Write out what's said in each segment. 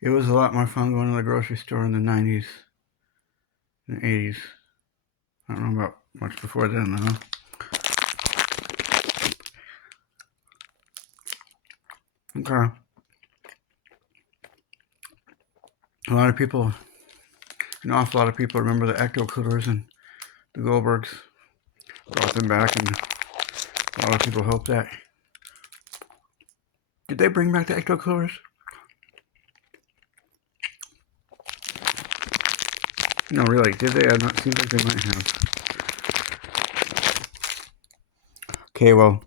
It was a lot more fun going to the grocery store in the 90s and 80s. I don't know about much before then, though. Okay. A lot of people, an awful lot of people remember the Ecto Coolers and the Goldbergs brought them back, and a lot of people hope that. Did they bring back the Ecto Coolers? No, really, did they? It seems like they might have. Okay, well,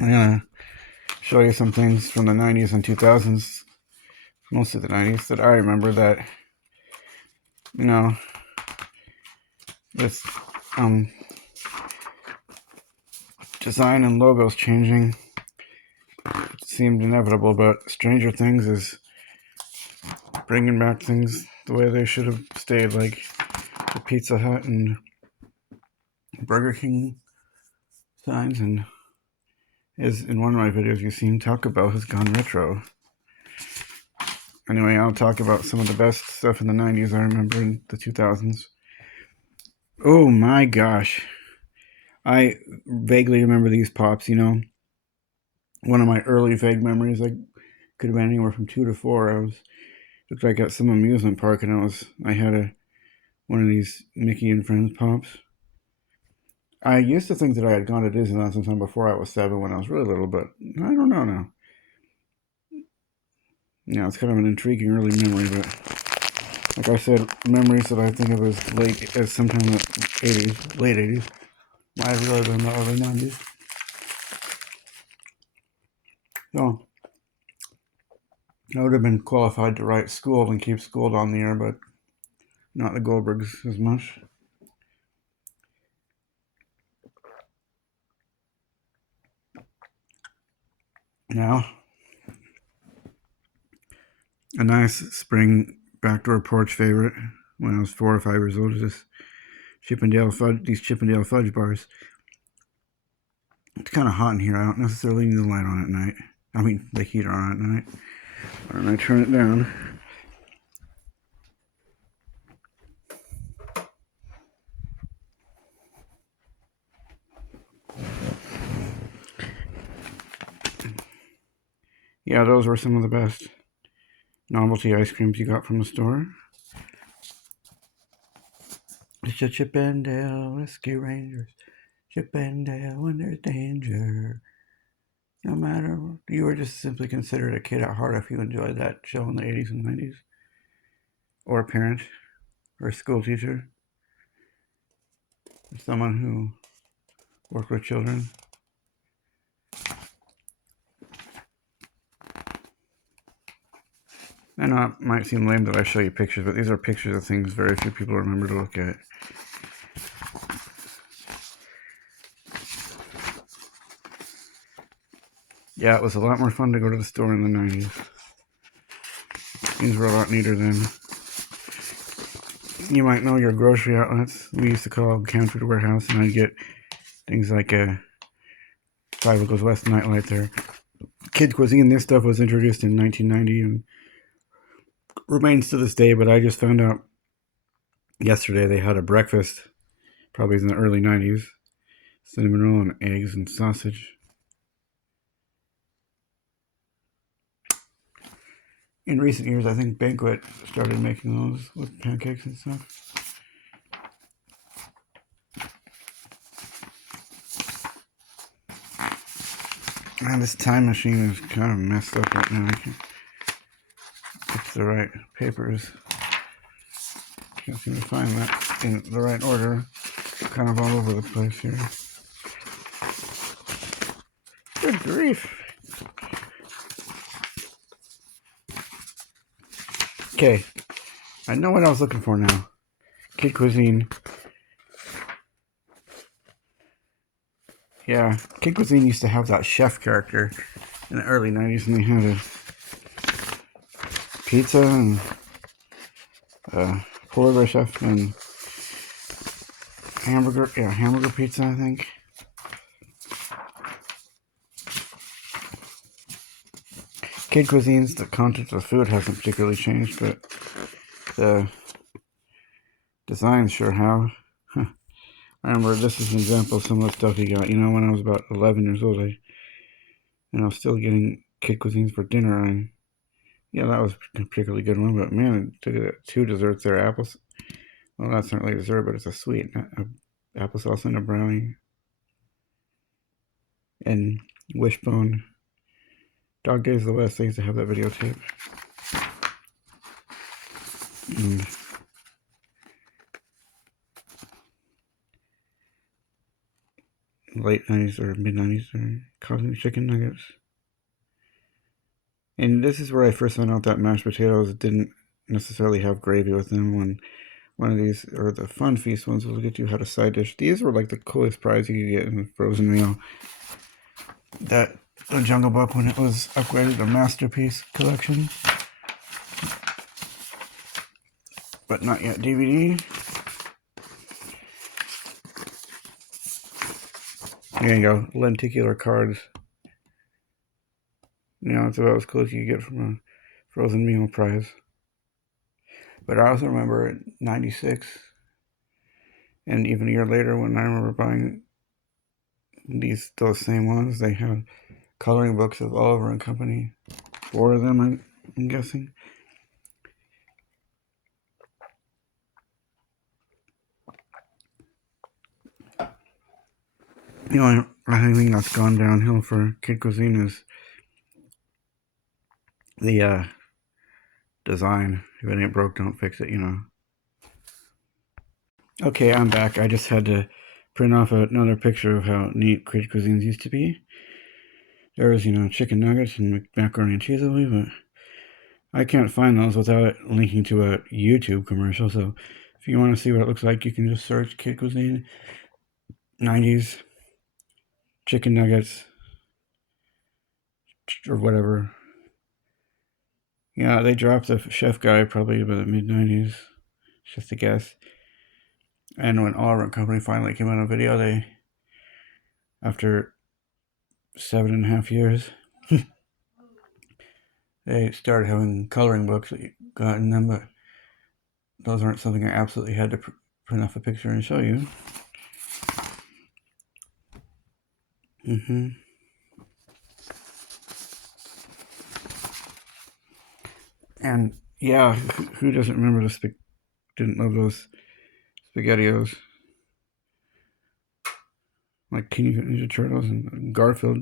I'm gonna show you some things from the 90s and 2000s, most of the 90s, that I remember that, you know, with design and logos changing, it seemed inevitable, but Stranger Things is bringing back things the way they should have stayed, like the Pizza Hut and Burger King signs, and as in one of my videos you've seen, Taco Bell has gone retro. Anyway, I'll talk about some of the best stuff in the 90s I remember in the 2000s. Oh my gosh. I vaguely remember these pops, you know. One of my early vague memories, I could have been anywhere from 2 to 4. Looked like at some amusement park, and I had one of these Mickey and Friends pops. I used to think that I had gone to Disneyland sometime before I was 7 when I was really little, but I don't know now. Yeah, it's kind of an intriguing early memory, but like I said, memories that I think of as sometime in the 80s, late 80s. Might have really been the early 90s. So, I would have been qualified to write School and keep School on the air, but not the Goldbergs as much. Now, a nice spring backdoor porch favorite when I was 4 or 5 years old is these Chippendale fudge bars. It's kind of hot in here. I don't necessarily need the light on at night. I mean, the heater on at night. Why don't I turn it down? Yeah, those were some of the best novelty ice creams you got from the store. It's the Chippendale Whiskey Rangers. Chippendale when there's danger. No matter, you were just simply considered a kid at heart if you enjoyed that show in the 80s and 90s. Or a parent, or a school teacher, or someone who worked with children. I know it might seem lame that I show you pictures, but these are pictures of things very few people remember to look at. Yeah, it was a lot more fun to go to the store in the 90s. Things were a lot neater then. You might know your grocery outlets. We used to call Canned Food Warehouse, and I'd get things like a Five Eagles West Nightlight there. Kid Cuisine, this stuff was introduced in 1990 and remains to this day, but I just found out yesterday they had a breakfast, probably in the early 90s, cinnamon roll and eggs and sausage. In recent years, I think Banquet started making those with pancakes and stuff. Man, this time machine is kind of messed up right now. I can't fix the right papers. Can't seem to find that in the right order. Kind of all over the place here. Good grief. Okay, I know what I was looking for now. Kid Cuisine. Yeah, Kid Cuisine used to have that chef character in the early 90s, and they had a pizza and polar bear chef and hamburger pizza, I think. Kid Cuisines, the content of the food hasn't particularly changed, but the designs sure have. I remember this is an example of some of the stuff he got. You know, when I was about 11 years old, I was still getting Kid Cuisines for dinner. And yeah, that was a particularly good one. But man, look at that, 2 desserts there. Apples. Well, that's not really a dessert, but it's a sweet. Applesauce and a brownie. And Wishbone. Dog Days of the West. I used to have that videotape. And late 90s or mid 90s or Cosmic Chicken Nuggets. And this is where I first found out that mashed potatoes didn't necessarily have gravy with them. When one of these, or the Fun Feast ones, will get you had a side dish. These were like the coolest prize you could get in a frozen meal. That the Jungle Book, when it was upgraded to Masterpiece Collection, but not yet DVD. There you go, lenticular cards. You know, it's about as close as you get from a frozen meal prize. But I also remember in '96, and even a year later, when I remember buying those same ones, they had coloring books of Oliver and Company. 4 of them, I'm guessing. The only thing that's gone downhill for Kid Cuisine is the design. If it ain't broke, don't fix it, you know. Okay, I'm back. I just had to print off another picture of how neat Kid Cuisines used to be. There was, chicken nuggets and macaroni and cheese, I believe, but I can't find those without linking to a YouTube commercial. So if you want to see what it looks like, you can just search Kid Cuisine 90s chicken nuggets or whatever. Yeah, they dropped the chef guy probably by the mid 90s, just a guess. And when Oliver and Company finally came out on video, they, after 7.5 years, they started having coloring books that you got in them, but those aren't something I absolutely had to print off a picture and show you. And yeah, who doesn't remember didn't love those SpaghettiOs? Like Teenage Mutant Ninja Turtles and Garfield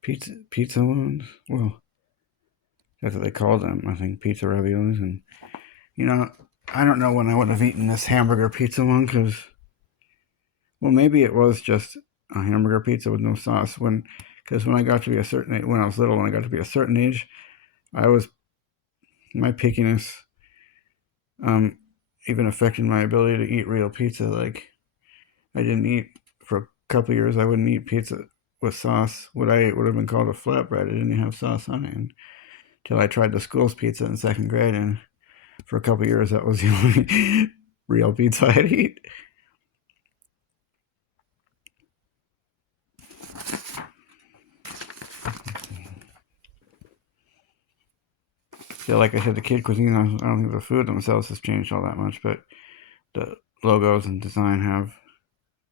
pizza ones. Well, that's what they called them, I think, pizza raviolis. And, I don't know when I would have eaten this hamburger pizza one, because, well, maybe it was just a hamburger pizza with no sauce. Because when I got to be a certain age, when I was little, when I got to be a certain age, my pickiness, even affected my ability to eat real pizza. Like, I didn't eat, for a couple of years, I wouldn't eat pizza with sauce. What I ate would have been called a flatbread. It didn't have sauce on it. Until I tried the school's pizza in 2nd grade, and for a couple of years, that was the only real pizza I'd eat. Yeah, like I said, the Kid Cuisine, I don't think the food themselves has changed all that much, but the logos and design have,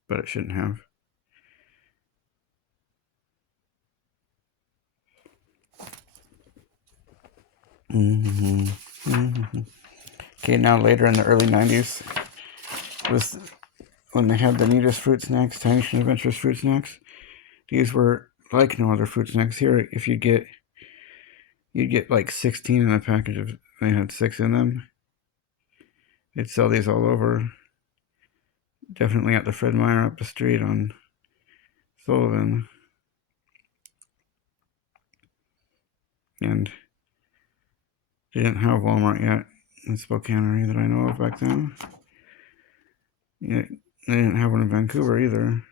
but it shouldn't have. Okay, now later in the early 90s was when they had the neatest fruit snacks, Tiny Adventures fruit snacks. These were like no other fruit snacks. Here, if you'd get like 16 in a package of, they had 6 in them. They'd sell these all over. Definitely at the Fred Meyer up the street on Sullivan. And they didn't have Walmart yet in Spokane that I know of back then. Yeah, they didn't have one in Vancouver either.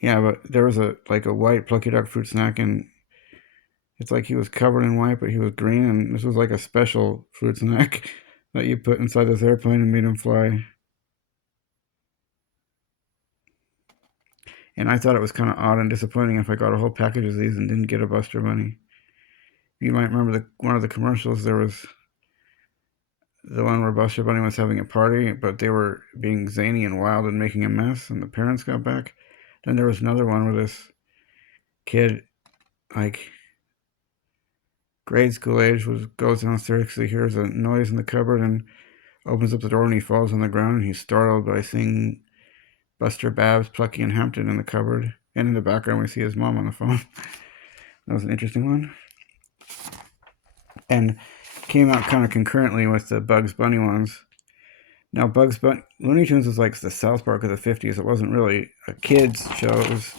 Yeah, but there was a white Plucky Duck fruit snack, and it's like he was covered in white, but he was green, and this was like a special fruit snack that you put inside this airplane and made him fly. And I thought it was kind of odd and disappointing if I got a whole package of these and didn't get a Buster Bunny. You might remember one of the commercials. There was the one where Buster Bunny was having a party, but they were being zany and wild and making a mess, and the parents got back. Then there was another one where this kid, like grade school age, goes downstairs because he hears a noise in the cupboard and opens up the door, and he falls on the ground, and he's startled by seeing Buster Babs, Plucky, and Hampton in the cupboard. And in the background, we see his mom on the phone. That was an interesting one. And came out kind of concurrently with the Bugs Bunny ones. Now, Looney Tunes was like the South Park of the 50s. It wasn't really a kids' show. It was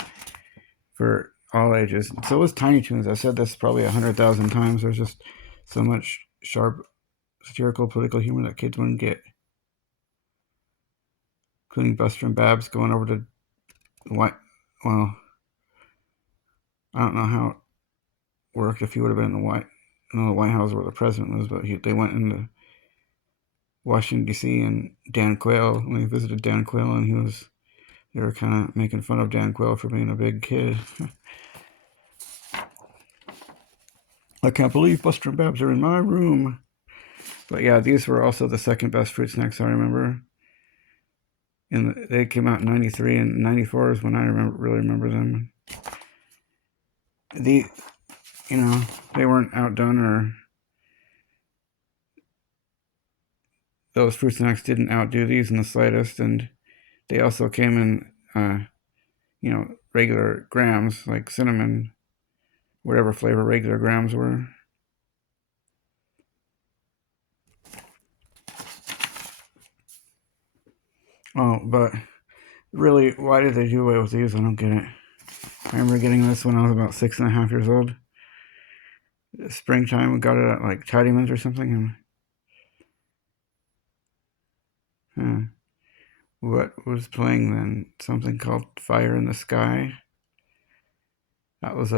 for all ages. So was Tiny Toons. I've said this probably 100,000 times. There's just so much sharp, satirical, political humor that kids wouldn't get. Including Buster and Babs going over to White. Well, I don't know how it worked if he would have been in the White House where the president was, but they went into Washington D.C. and Dan Quayle, when they visited Dan Quayle, and they were kind of making fun of Dan Quayle for being a big kid. I can't believe Buster and Babs are in my room. But yeah, these were also the second best fruit snacks I remember. And they came out in 93, and 94 is when I really remember them. They weren't outdone, or those fruit snacks didn't outdo these in the slightest. And they also came in, regular grams, like cinnamon, whatever flavor regular grams were. Oh, but really, why did they do away with these? I don't get it. I remember getting this when I was about 6.5 years old. Springtime, we got it at like Tidyman's or something. And what was playing then? Something called Fire in the Sky. That was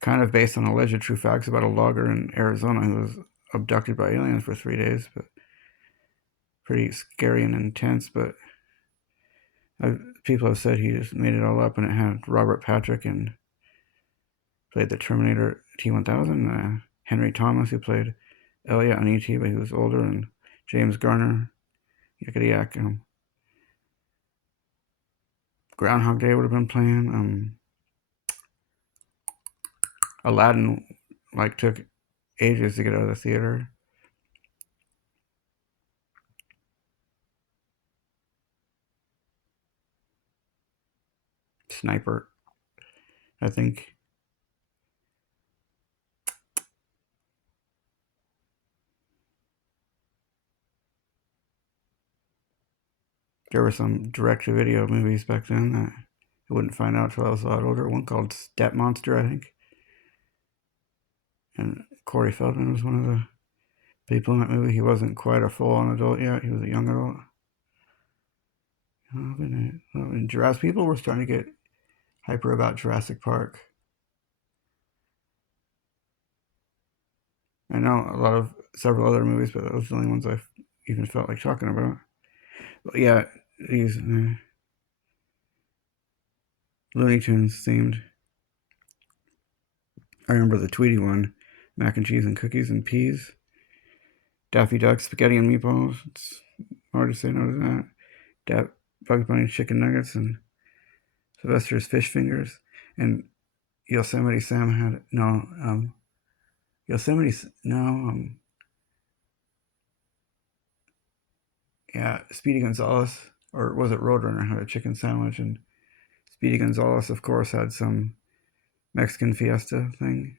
kind of based on alleged true facts about a logger in Arizona who was abducted by aliens for 3 days. But pretty scary and intense. But people have said he just made it all up, and it had Robert Patrick and played the Terminator T-1000, Henry Thomas, who played Elliot on E.T., but he was older, and James Garner, Yakety Yak. Groundhog Day would have been playing. Aladdin took ages to get out of the theater. Sniper, I think. There were some direct-to-video movies back then that I wouldn't find out till I was a lot older. One called Step Monster, I think. And Corey Feldman was one of the people in that movie. He wasn't quite a full-on adult yet. He was a young adult. And Jurassic, people were starting to get hyper about Jurassic Park. I know several other movies, but those are the only ones I even felt like talking about. But yeah, these Looney Tunes themed. I remember the Tweety one, mac and cheese and cookies and peas. Daffy Duck, spaghetti and meatballs. It's hard to say no to that. Bugs Bunny chicken nuggets, and Sylvester's fish fingers. And Yosemite Sam had Speedy Gonzales, or was it Roadrunner, had a chicken sandwich, and Speedy Gonzales, of course, had some Mexican fiesta thing.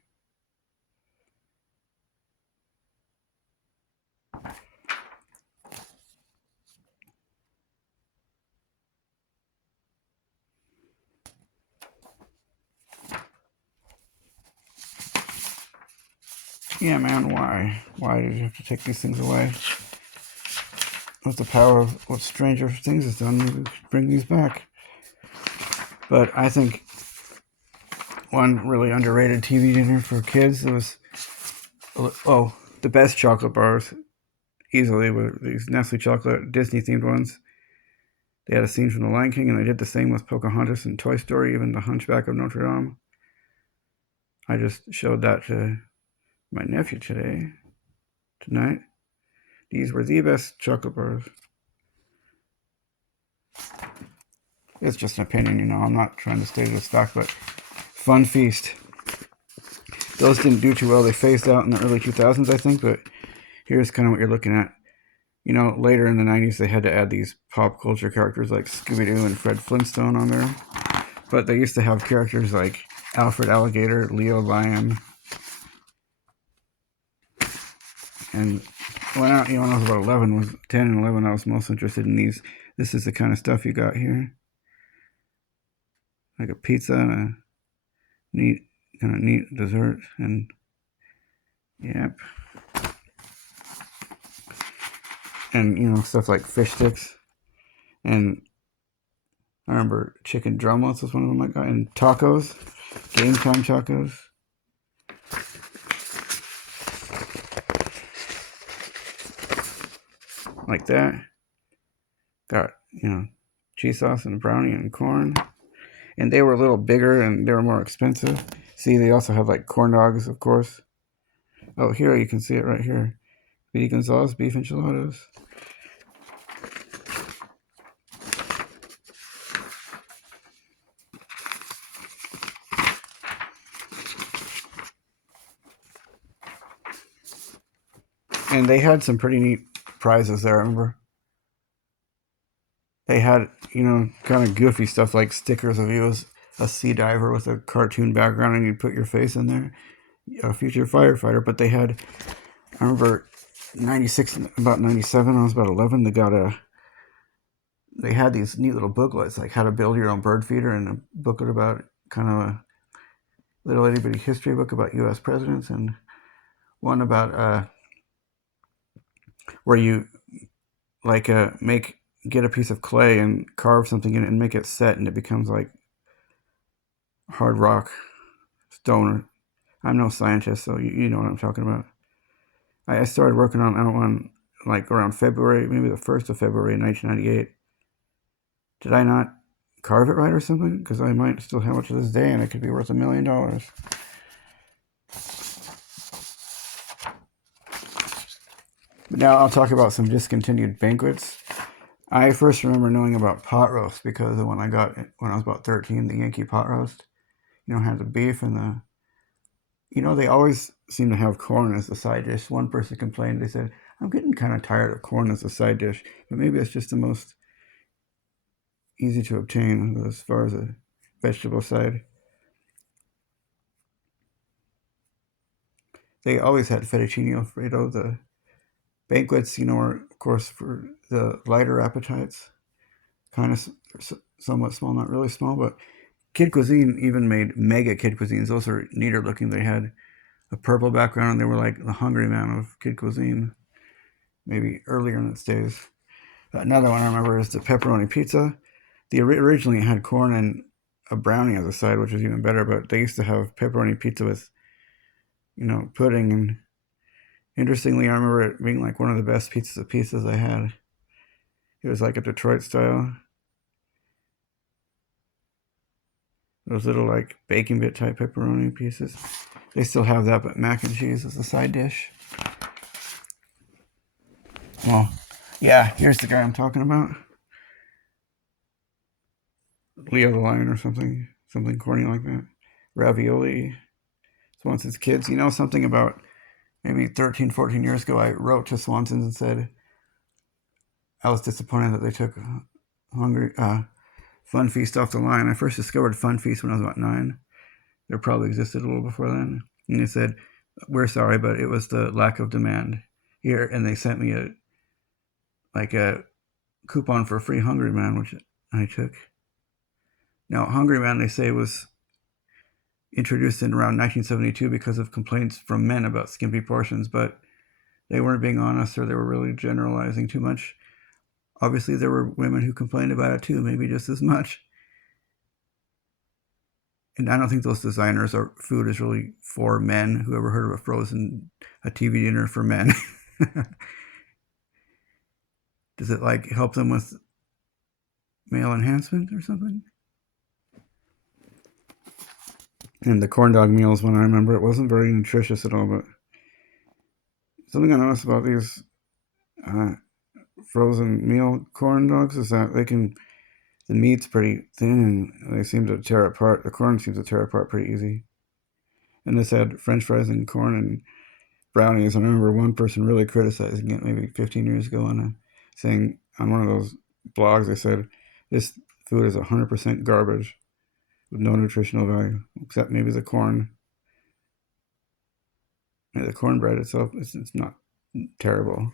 Yeah, man, why? Why did you have to take these things away? With the power of what Stranger Things has done, maybe we could bring these back. But I think one really underrated TV dinner for kids was, the best chocolate bars, easily, were these Nestle chocolate Disney themed ones. They had a scene from The Lion King, and they did the same with Pocahontas and Toy Story, even The Hunchback of Notre Dame. I just showed that to my nephew tonight. These were the best chocolate bars. It's just an opinion, you know. I'm not trying to state it as fact, but Fun Feast. Those didn't do too well. They phased out in the early 2000s, I think, but here's kind of what you're looking at. You know, later in the 90s, they had to add these pop culture characters like Scooby-Doo and Fred Flintstone on there. But they used to have characters like Alfred Alligator, Leo Lion. And when I was about 10 and 11, I was most interested in these. This is the kind of stuff you got here. Like a pizza and a neat dessert. And, yep. And, you know, stuff like fish sticks. And I remember chicken drumlets was one of them I got. And tacos. Game time tacos. Like that. Got, you know, cheese sauce and brownie and corn. And they were a little bigger and they were more expensive. See, they also have like corn dogs, of course. Oh, here you can see it right here. Speedy Gonzales beef enchiladas. And they had some pretty neat prizes there, I remember. They had, you know, kind of goofy stuff like stickers of you as a sea diver with a cartoon background and you'd put your face in there. A future firefighter. But they had, I remember 96, about 97, I was about 11, they had these neat little booklets like how to build your own bird feeder and a booklet about kind of a little itty bitty history book about U.S. presidents and one about where you like get a piece of clay and carve something in it and make it set and it becomes like hard rock stone. I'm no scientist, so you know what I'm talking about. I started working on that one like around February, maybe the 1st of February 1998. Did I not carve it right or something? Because I might still have it to this day and it could be worth $1 million. But now I'll talk about some discontinued banquets. I first remember knowing about pot roast because of when I was about 13, the Yankee pot roast. You know, had the beef and they always seem to have corn as a side dish. One person complained, they said, I'm getting kind of tired of corn as a side dish, but maybe it's just the most easy to obtain as far as a vegetable side. They always had fettuccine alfredo. The banquets, you know, are of course for the lighter appetites, kind of somewhat small, not really small, but Kid Cuisine even made mega Kid Cuisines. Those are neater looking. They had a purple background and they were like the Hungry Man of Kid Cuisine, maybe earlier in its days. Another one I remember is the pepperoni pizza. Originally it had corn and a brownie as a side, which was even better, but they used to have pepperoni pizza with, you know, pudding. And interestingly, I remember it being like one of the best pizzas I had. It was like a Detroit style. Those little like bacon bit type pepperoni pieces. They still have that, but mac and cheese as a side dish. Well, yeah, here's the guy I'm talking about. Leo the Lion or something corny like that. Ravioli. Swanson's kids. You know something about maybe 13, 14 years ago, I wrote to Swanson's and said I was disappointed that they took Fun Feast off the line. I first discovered Fun Feast when I was about 9. There probably existed a little before then. And they said, we're sorry, but it was the lack of demand here. And they sent me a coupon for a free Hungry Man, which I took. Now, Hungry Man, they say, was introduced in around 1972 because of complaints from men about skimpy portions, but they weren't being honest or they were really generalizing too much. Obviously, there were women who complained about it too, maybe just as much. And I don't think those designers or food is really for men. Who ever heard of a TV dinner for men? Does it like help them with male enhancement or something. And the corn dog meals one, I remember, it wasn't very nutritious at all, but something I noticed about these uh, frozen meal corn dogs is that the meat's pretty thin and they seem to tear apart. The corn seems to tear apart pretty easy. And this had French fries and corn and brownies. I remember one person really criticizing it maybe 15 years ago saying on one of those blogs, they said, this food is 100% garbage with no nutritional value, except maybe the corn. Yeah, the cornbread itself, it's not terrible.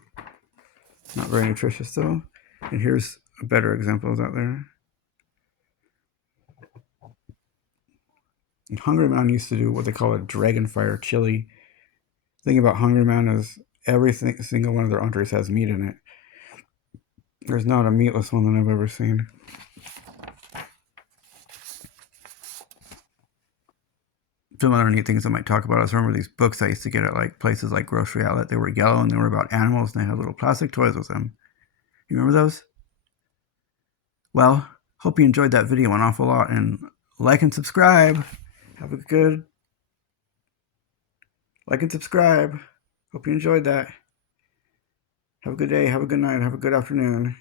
Not very nutritious though. And here's a better example of that there. And Hungry Man used to do what they call a dragon fire chili. The thing about Hungry Man is every single one of their entrees has meat in it. There's not a meatless one that I've ever seen. Some other neat things I might talk about is remember these books I used to get at like places like Grocery Outlet. They were yellow and they were about animals and they had little plastic toys with them. You remember those? Well, hope you enjoyed that video an awful lot and like and subscribe. Have a good like and subscribe. Hope you enjoyed that. Have a good day, have a good night, have a good afternoon.